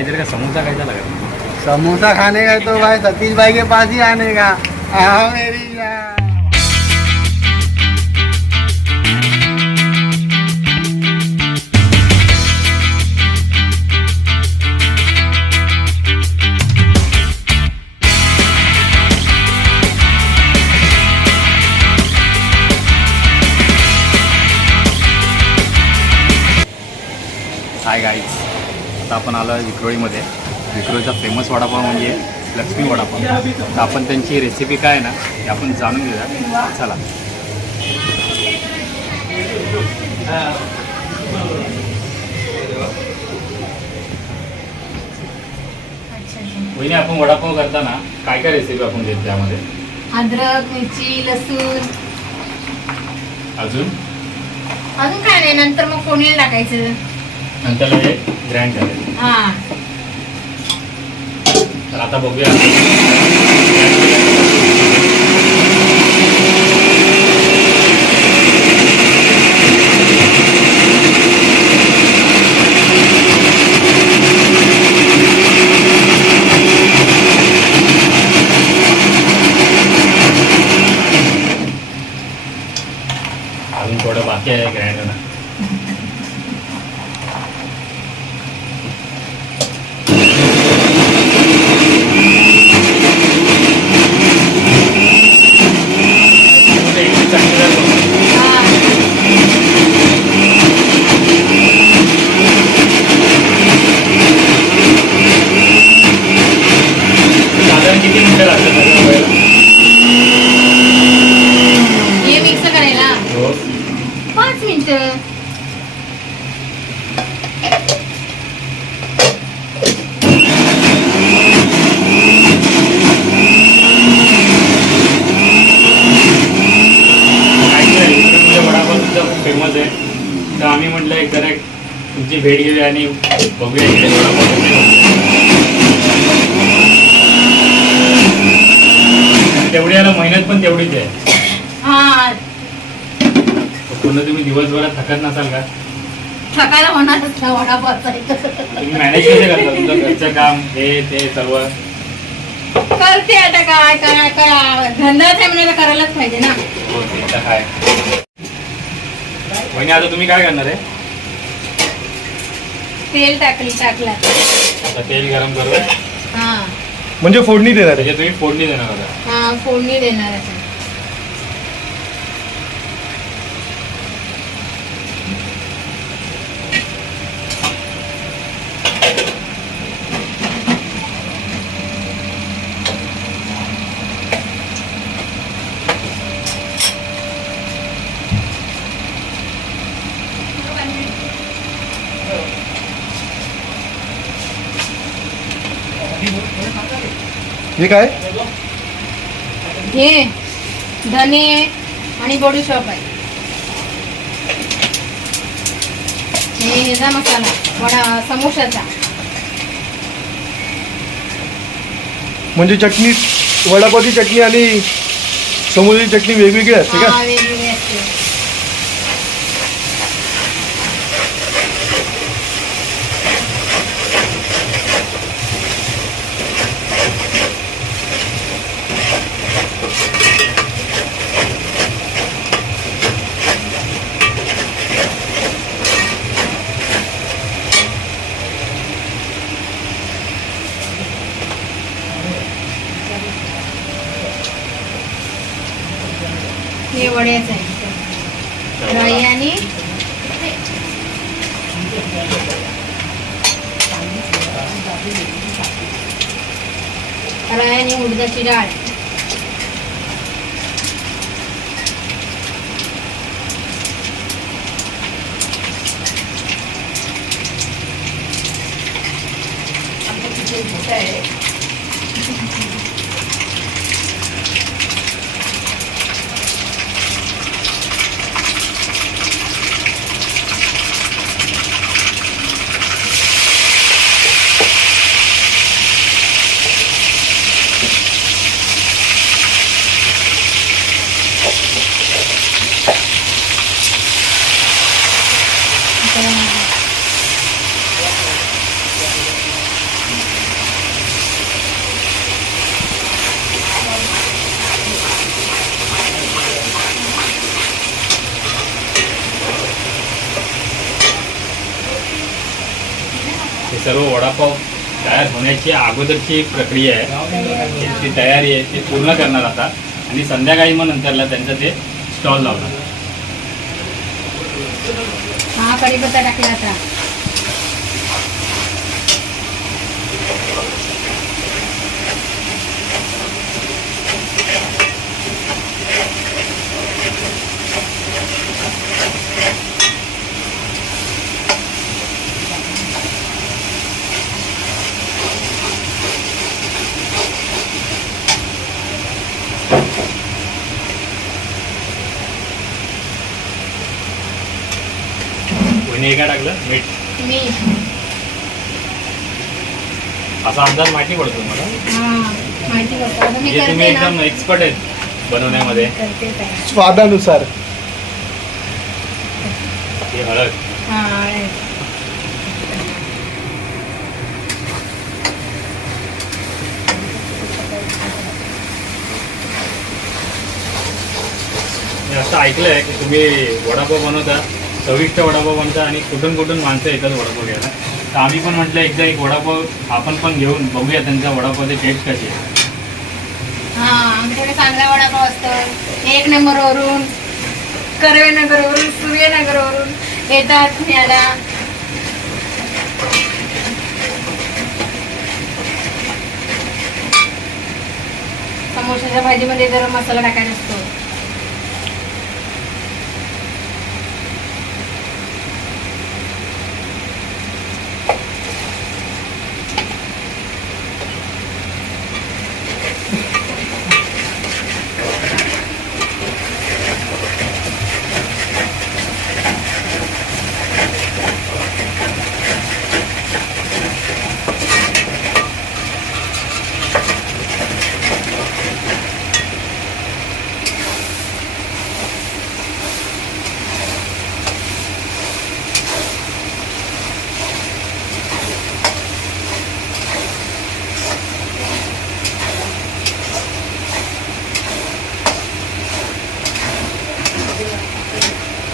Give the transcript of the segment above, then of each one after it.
इधर का समोसा कैसा लगा तुमको? समोसा खाने का तो भाई सतीश भाई के पास ही आने का। हाँ मेरी जान। हाय गाईज, आता आपण आलो आहे विक्रोळीमध्ये. विक्रोळीचा फेमस वडापाव म्हणजे लक्ष्मी वडापाव. तर आपण त्यांची रेसिपी काय आहे ना ते आपण जाणून घेऊया. चला. वहिनी, आपण वडापाव करताना काय काय रेसिपी आपण देतो त्यामध्ये? अद्रक, मिरची, लसूण. अजून अजून काय नाही. नंतर मग फोडणी टाकायचं. नंतर हे ग्रँड करायचं. हा, तर आता बघूया. अजून थोडं बाकी आहे ग्रँड होणं. किती मिनिटं लागतात हे मिक्स करायला? 5 मिनिटं. वडापाव तुमचा फेमस आहे, तर आम्ही म्हटलं एक जरा तुमची भेट घेऊया आणि बघूया इकडे वडापाव. तेवढी याला मेहनत पण तेवढीच आहे. हा, पुन्हा तुम्ही दिवसभरात थकत नसाल का? थकायला होणारच ना वडापावचा. तुम्ही मॅनेज कसे करता तुमचं घरचं काम हे ते सर्व? करते आता. काय काय काय धंदाच आहे म्हणजे करायलाच पाहिजे ना. हो, ते तर काय. म्हणजे आता तुम्ही काय करणार आहे? तेल टाकलं. आता तेल गरम करू. हा, म्हणजे फोडणी देणार आहे. त्याच्यात तुम्ही फोडणी देणार होता. हा, फोडणी देणार आहे. हे काय? हे धने आणि बडीशॉप आहे. हे ह्याचा मसाला वडा समोसाचा. म्हणजे चटणी, वडापावची चटणी आणि समोसाची चटणी वेगवेगळी असते का? हा, वेगवेगळे असते. हे वड्याच आहे. राई आणि उडदाची डाळ. सर्व वडापाव तयार होण्याची अगोदरची प्रक्रिया आहे, ती तयारी आहे, ती पूर्ण करणार आता आणि संध्याकाळी मग नंतरला त्यांचं ते स्टॉल लावणार. हा कढीपत्ता टाकला आता. कोणी काय टाकलं? मीठ. मी असा अंदाज माहिती पडतो मला. हा माहिती करतो. आता मी म्हणजे तुम्ही करते ना. एकदम एक्सपर्ट आहेत बनवण्यामध्ये. करते काय. स्वादानुसार. ही हळद. हा आहे. मी असं ऐकलंय की तुम्ही वडापाव बनवता, चविष्ट वडापाव बनता आणि कुठून कुठून माणसं येतात वडापाव घ्यायला. तर आम्ही पण म्हटलं एकदा एक वडापाव आपण पण घेऊन बघूया त्यांचा वडापावची टेस्ट कशी आहे. हा आमच्याकडे चांगला वडापाव असतो. 1 नंबरवरून, कर्वेनगरवरून, सूर्यनगरवरून येतात न्यायला. समोसाच्या भाजीमध्ये जरा मसाला टाकायचा असतो.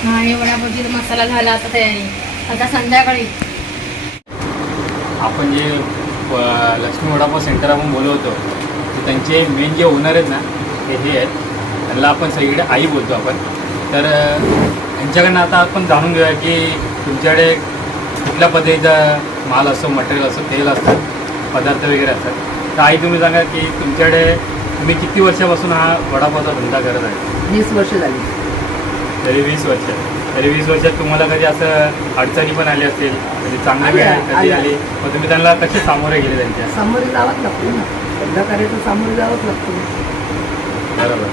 हा हे वडापावची मसाला झाला आता तयारी. आता संध्याकाळी आपण जे लक्ष्मी वडापाव सेंटर आपण बोलवतो तर त्यांचे मेन जे ओनर आहेत ना ते हे आहेत. त्यांना आपण सगळीकडे आई बोलतो आपण. तर यांच्याकडनं आता आपण जाणून घेऊया की तुमच्याकडे कुठल्या पद्धतीचा माल असतो, मटेरियल असतं, तेल असतं, पदार्थ वगैरे असतात. तर आई तुम्ही सांगा की तुमच्याकडे तुम्ही किती वर्षापासून हा वडापावचा धंदा करत आहे? 20 वर्ष झाली. तरी 20 वर्ष. तरी 20 वर्षात तुम्हाला कधी असं अडचणी पण आली असतील, कधी चांगली वेळ कधी आल्या. आली, मग तुम्ही त्यांना कसे सामोरे गेले त्यांच्या? सामोरे जावंच लागतो ना. धंदा करायचं सामोरे जावंच लागतो. बरोबर.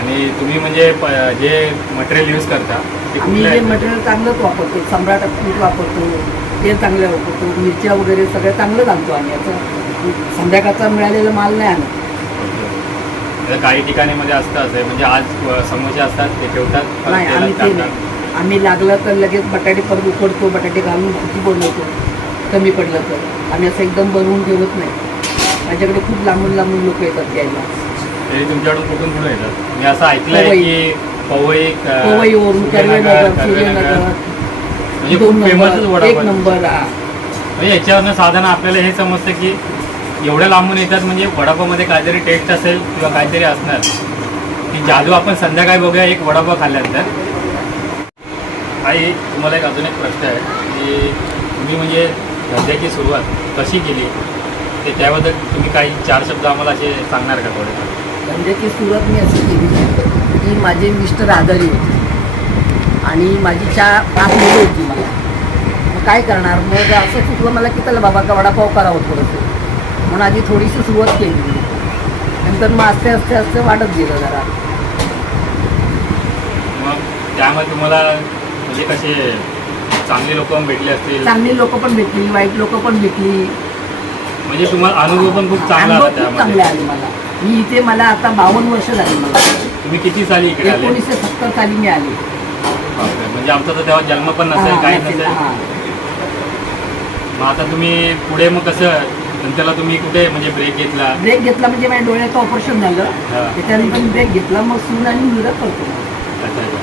आणि तुम्ही म्हणजे जे मटेरियल यूज करता ते आम्ही कुठलं जे आहे? मटेरियल चांगलंच वापरतो. सम्राट पीठ वापरतो, ते चांगलं वापरतो, मिरच्या वगैरे सगळं चांगलं घालतो आम्ही. असं संध्याकाळचा मिळालेला माल नाही आणत. आता काही ठिकाणी मध्ये असतं असं म्हणजे आज समोसे असतात ते ठेवतात, परत नाही, तेलात आम्ही ते टाकतात. नाही. आम्ही लागलं तर लगेच बटाटे परत उकडतो, बटाटे घालून भाजी बनवतो. कमी पडलं तर आम्ही असं एकदम बनवून ठेवत नाही. माझ्याकडे खूप लांबून लांबून लोक येतात घ्यायला. तरी तुमच्याकडून कुठून कुठून येतात? मी असं ऐकलंय पवई. की पवई, पवईवरून कर्वेनगर, सूर्यनगर, म्हणजे खूप 2 फेमसच नंबर, 1 वडापाव. नंबर. हा. म्हणजे याच्यावरनं साधारण आपल्याला हे समजतं की एवढ्या लांबून येतात म्हणजे वडापावमध्ये काहीतरी टेस्ट असेल किंवा काहीतरी असणार. ती जादू आपण संध्याकाळी बघूया एक वडापाव खाल्ल्यानंतर. आई तुम्हाला एक अजून एक प्रश्न आहे की तुम्ही म्हणजे धंद्याची सुरुवात कशी केली ते त्याबद्दल तुम्ही काही 4 शब्द आम्हाला असे सांगणार का थोडे? धंद्याची सुरुवात मी अशी केली की माझे मिस्टर आजारी होते आणि माझी 5 मुलं होती मला. मग काय करणार? मग असं सुचलं मला की त्याला बाबा का वडापाव करावं थोडंसं. म्हणून आधी थोडीशी सुरुवात केली. नंतर मग आस्ते आस्ते आस्ते वाढत गेलं जरा. मग त्यामध्ये तुम्हाला म्हणजे कसे चांगले लोक भेटले असतील, चांगली लोक पण भेटली, वाईट लोक पण भेटली. म्हणजे तुम्हाला अनुभव पण खूप चांगला अनुभव आला खूप चांगले त्यामध्ये. आले मला. मी इथे मला आता 52 वर्ष झाली मला. तुम्ही किती साली इकडे आले? 1970 साली मी आली. बापरे. म्हणजे आमचा तर तेव्हा जन्म पण नसेल, हा, काही नसेल. नसेल. हा. मग आता तुम्ही पुढे मग कसं नंतरला तुम्ही कुठे म्हणजे ब्रेक घेतला? ब्रेक घेतला म्हणजे माझ्या डोळ्याचं ऑपरेशन झालं. हा. त्याच्यानंतर मी ब्रेक घेतला. मग सून आणि मुलगा करतो. अच्छा, अच्छा.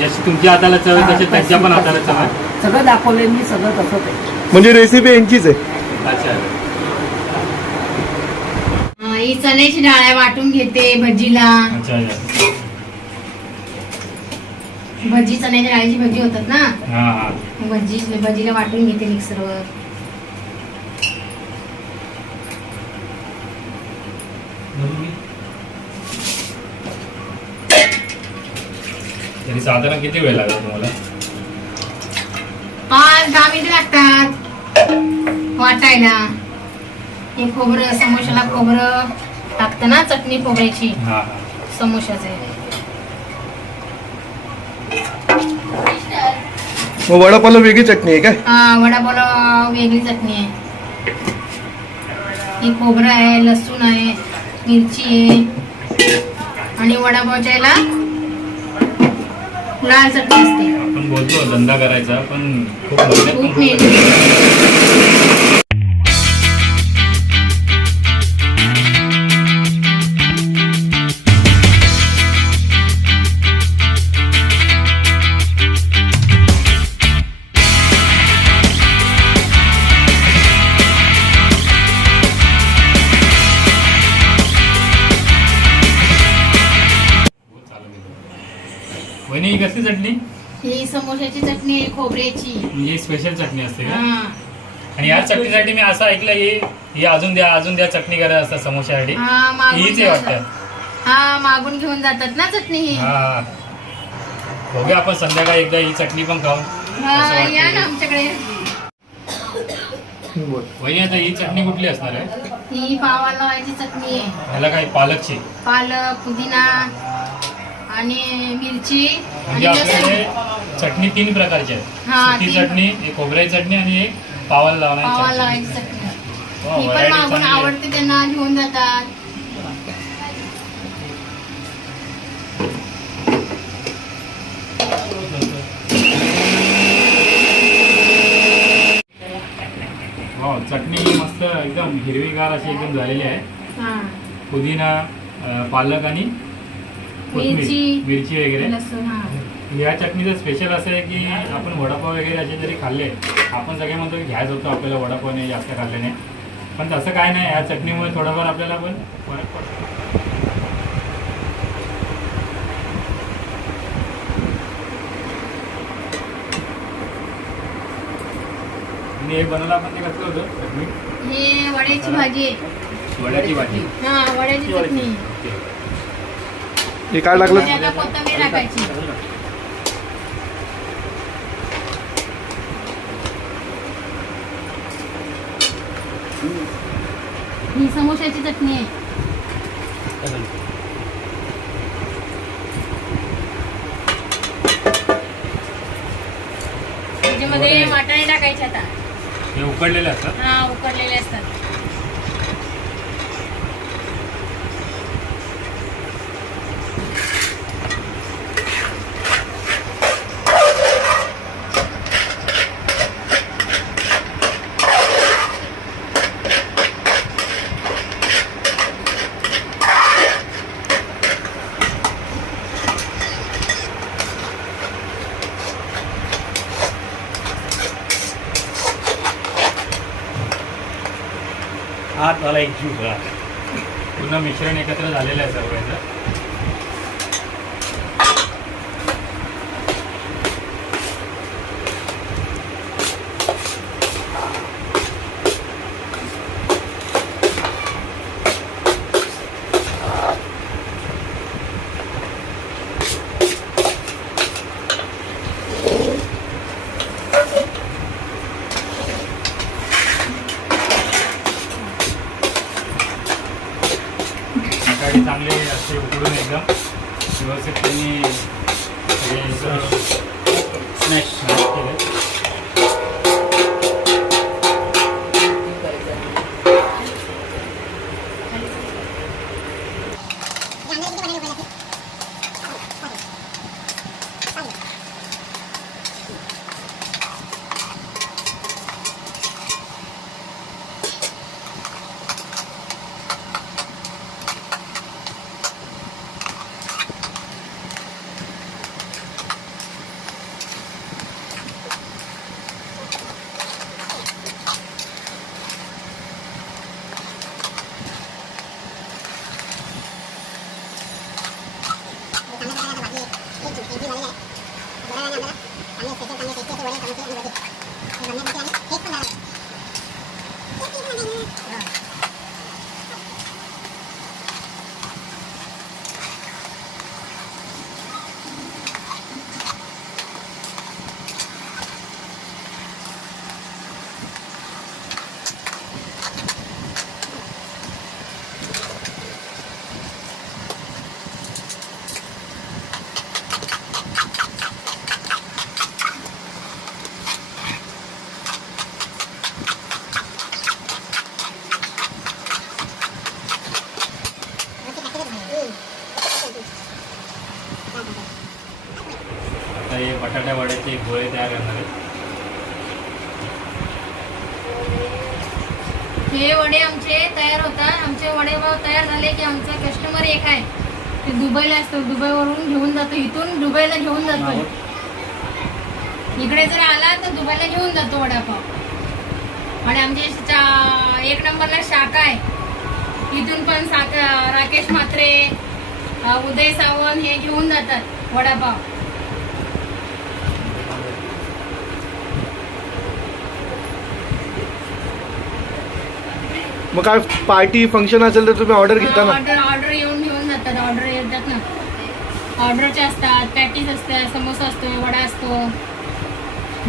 जशी तुमच्या हाताला चव आहे तशी त्यांच्या पण हाताला चव आहे. सगळं दाखवलंय मी, सगळं तसंच आहे. म्हणजे रेसिपी यांचीच आहे. अच्छा. ही चण्याची डाळ आहे, वाटून घेते भजीला. अच्छा अच्छा. भजी चण्याच्या डाळीची भजी होतात ना, हा हा. भजीला वाटून घेते मिक्सरवर. तरी साधारण किती वेळ लागला तुम्हाला? 5-10 मिनिटं लागतात वाटायला. हे खोबरं, समोशाला खोबरं टाकतं ना, चटणी खोबऱ्याची हा हा. समोशाचे. मग वडापावला वेगळी चटणी आहे काय? हा, वडापावला वेगळी चटणी आहे. हे खोबरं आहे, लसूण आहे, मिरची आहे आणि वडापावच्या याला लाल चटणी असते. आपण बोलतो धंदा करायचा, पण खूप मेहनत खूप पण खूप मेहनत. आहे. वहिनी ही कसली चटणी? ही समोशाची चटणी आहे, खोबऱ्याची. म्हणजे स्पेशल चटणी असते का? हा. आणि या चटणीसाठी मी असं ऐकलं ही अजून द्या चटणी करायला असतात समोशासाठी. हा, मागून हीच आहे घेऊन वाटतं. जातात. हा, मागून घेऊन जातात ना चटणी ही. हा हा. बघूया आपण संध्याकाळी एकदा ही चटणी पण खाऊन. हा, असं या वाटतंय. ना आमच्याकडे. वहिनी आता ही चटणी कुठली असणार आहे? ही पावाला लावायची चटणी आहे. ह्याला काय पालकची? पालक, पुदिना आणि मिरची म्हणजे आणि लसूण. आपल्याकडे चटणी 3 प्रकारची आहे. हा, सुकी 3. चटणी, एक खोबऱ्याची चटणी आणि एक पावाला पावाला लावण्याची लावायची चटणी. चटणी. वा, ही पण variety मागून चांगली आहे. आवडते त्यांना, घेऊन जातात. हो, चटणी मस्त एकदम हिरवीगार अशी एकदम झालेली आहे. हा, पुदिना, पालक आणि कोथिंबीर, मिरची, मिरची वगैरे. लसूण. हा, या चटणीचं स्पेशल असं आहे की आपण वडापाव वगैरे असे जरी खाल्ले, आपण सगळे म्हणतो की घ्यायचं होतं आपल्याला वडापावने जास्त खाल्ल्याने, पण तसं काय नाही. या चटणीमुळे थोडाफार आपल्याला पण फरक पडतो. आणि हे बनवलं आपण ते कसलं होतं चटणी? हे वड्याची भाजी आहे. वड्याची भाजी. हा, वड्याची चटणी. ओके. हे काय टाकलं? त्याला कोथिंबीर टाकायची. ही समोशाची चटणी आहे. त्याच्यामध्ये वाटाणे टाकायचे आता. हे उकडलेले असतात. हा, उकडलेले असतात. हात मला एक ज्यूस पूर्ण मिश्रण एकत्र झालेलं आहे सर्व याचं. सकाळी चांगले असे उकडून एकदम व्यवस्थित त्यांनी स्मॅश केले. आता हे बटाटा वड्याचे गोळे तयार करणार आहेत. हे वडे आमचे तयार होतात. आमचे वडे तयार झाले की आमचा कस्टमर एक आहे ते दुबईला असतो. दुबईवरून घेऊन जातो. इथून दुबईला घेऊन जातो. इकडे जर आला तर दुबईला घेऊन जातो वडापाव. आणि आमच्या एक नंबरला शाखा आहे. इथून पण राकेश म्हात्रे, उदय सावंत हे घेऊन जातात वडापाव. मग काय पार्टी फंक्शन असेल तर तुम्ही ऑर्डर घेता ना? ऑर्डर येऊन घेऊन जातात. ऑर्डर येतात ना. ऑर्डरचे असतात, पॅटीस असतात, समोसा असतो, वडा असतो,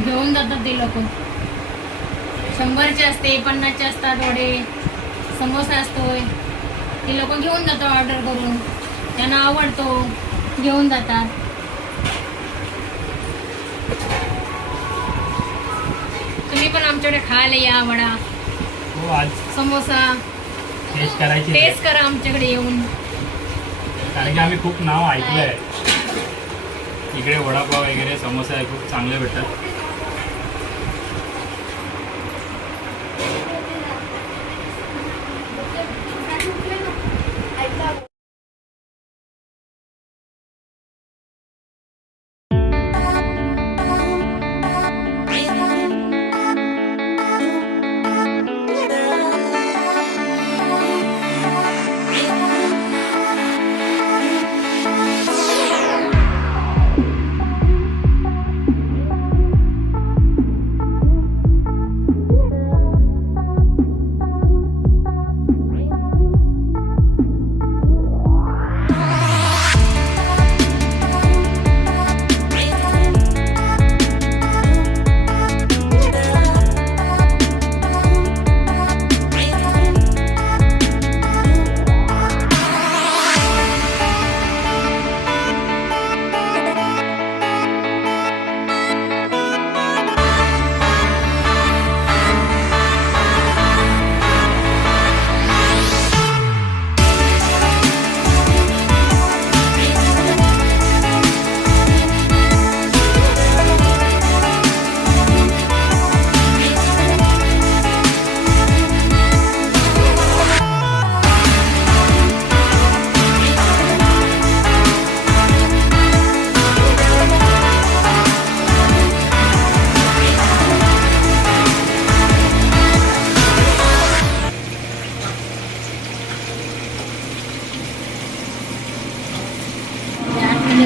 घेऊन जातात ते लोक. 100चे असते, 50चे असतात वडे, समोसा असतोय. ते लोक घेऊन जातात ऑर्डर करून. त्यांना आवडतो, घेऊन जातात. तुम्ही पण आमच्याकडे खायला या. वडा, हो, आज समोसा टेस्ट करायची. टेस्ट करा आमच्याकडे येऊन. कारण की आम्ही खूप नाव ऐकलं आहे इकडे वडापाव वगैरे समोसा आहे खूप चांगले भेटतात.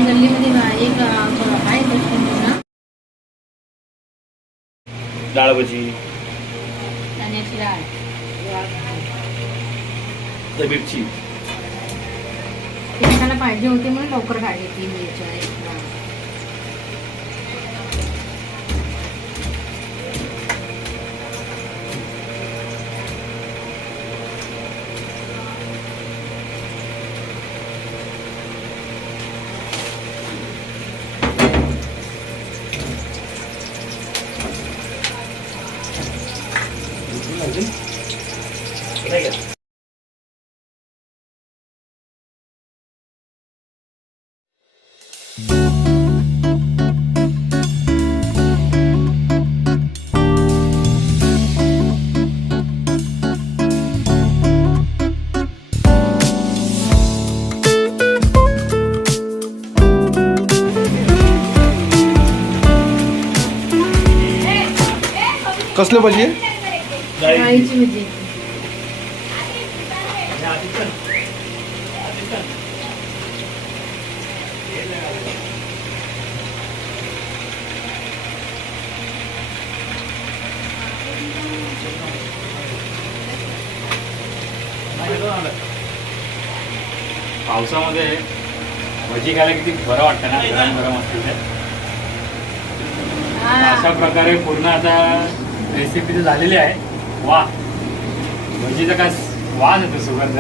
गल्लीमध्ये एक आहे ना डाळ भजी, चण्याची डाळ, मिरची. त्याला पाहिजे होती म्हणून लवकर काढली ती मिरच्या. कसले भजी आहे? डाळीची भजी. पावसामध्ये भजी खायला किती बरं वाटतं ना, गरम गरम असतील ते. अशा प्रकारे पूर्ण आता रेसिपी तर झालेली आहे. वा, भजीचा काय वास येतो, सुगंध.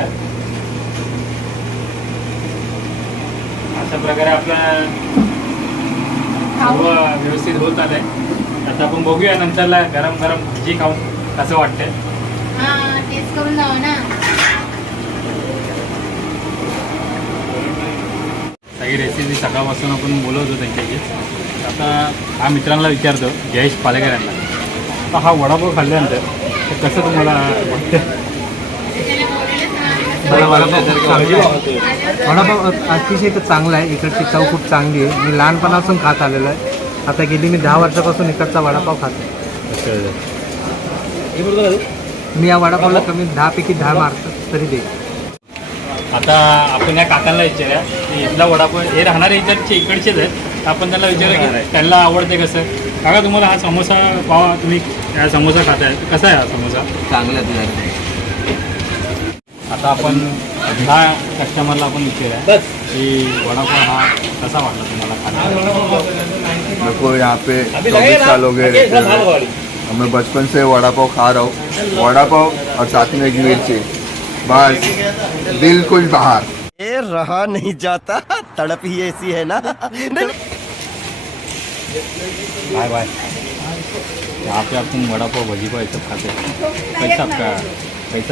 अशा प्रकारे आपलं सर्व व्यवस्थित होत आलंय. आता आपण बघूया नंतरला गरम गरम भजी खाऊन कसं वाटतंय. हा, टेस्ट करून जावं ना. सगळी रेसिपी सकाळपासून आपण बोलवतो त्यांच्याशी. आता हा मित्रांना विचारतो, जयेश पालेकर यांना, आता हा वडापाव खाल्ल्यानंतर ते कसं तुम्हाला वाटतं? वडापाव अतिशय चांगला आहे. इकडची चव खूप चांगली आहे. मी लहानपणापासून खात आलेलो आहे. आता गेली मी 10 वर्षापासून इकडचा वडापाव खातो. मी या वडापावला कमी 10 पैकी 10 मार्क तरी देईन. आता आपण या काकांना विचारूया की इथला वडापाव, हे राहणारे इकडचेच आहेत. आपण त्यांना विचारूया की त्यांना आवडते कसं. काका, तुम्हाला हा समोसा पाव, तुम्ही हा समोसा खाताय, कसा आहे हा समोसा? चांगला आता आपण ह्या कस्टमरला आपण विचारूया की वडापाव हा कसा वाटला तुम्हाला खायला? मेरे को यहाँ पे 24 साल हो गए रहते हुए। मैं बचपन से वड़ा पाव खा रहा हूँ। वड़ा पाव और साथ में एक मिर्ची, बस दिल कुछ बाहर। ये रहा नहीं जाता, तड़प ही ऐसी है ना। Bye bye. यहाँ पे अपन वड़ा पाव भजी पाव सब खाते हैं। कैसा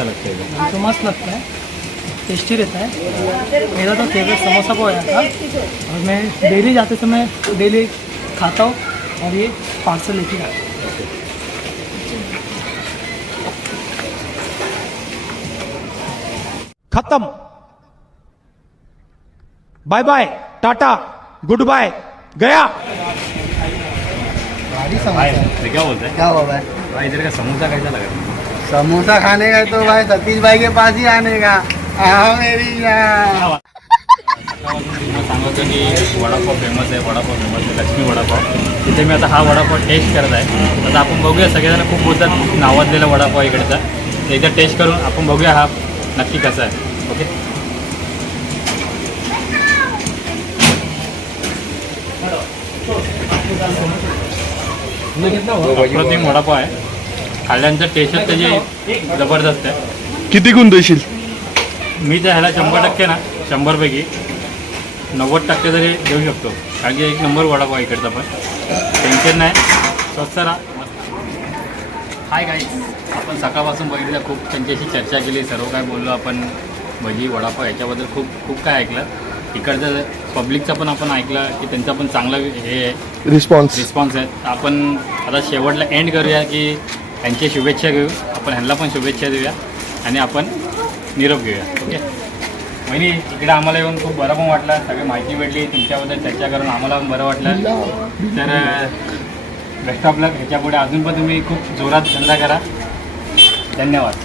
लगता है? तो मस्त लगता है, टेस्टी रहता है. मेरा तो फेवरेट समोसा पाव है था और मैं डेली जाते समय डेली खाता हूँ और ये पार्सल लेके आता हूँ. खत्म. Bye bye, tata, goodbye, गया. भाई तो क्या बोलते हैं? क्या हुआ भाई? भाई इधर का समोसा कैसा लगा? समोसा खाने का तो भाई सतीश भाई के पास ही आने का. मेरी जान. सांगतो की वडापाव फेमस आहे, वडापाव फेमस आहे, लक्ष्मी वडापाव. तिथे मी आता हा वडापाव टेस्ट करत आहे. आता आपण बघूया, सगळेजण खूप बोलतात, खूप नावाजलेला वडापाव इकडचा. एकदा टेस्ट करून आपण बघूया हा नक्की कसा आहे. ओके. अप्रतिम वडापाव आहे. खाल्ल्यानंतर टेस्टच त्याची जबरदस्त आहे. किती गुण देशील? मी तर ह्याला 100% ना, 100पैकी 90% तरी देऊ शकतो. कारण की एक नंबर वडापाव इकडचा पण. टेन्शन नाही, स्वस्त राहा. हाय गाईज, आपण सकाळपासून बघितलं, खूप त्यांच्याशी चर्चा केली, सर्व काय बोललो आपण. भजी वडापाव याच्याबद्दल खूप खूप काय ऐकलं. इकडचं पब्लिकचं पण आपण ऐकलं की त्यांचा पण चांगला हे आहे, रिस्पॉन्स आहे. आपण आता शेवटला एंड करूया की त्यांची शुभेच्छा घेऊ, आपण ह्यांना पण शुभेच्छा देऊया आणि आपण निरोप घेऊया. ओके. वहिनी, इकडे आम्हाला येऊन खूप बरं पण वाटलं, सगळी माहिती भेटली, तुमच्याबद्दल चर्चा करून आम्हाला पण बरं वाटलं. तर बेस्ट ऑफ लक. ह्याच्यापुढे अजून पण तुम्ही खूप जोरात धंदा करा. धन्यवाद.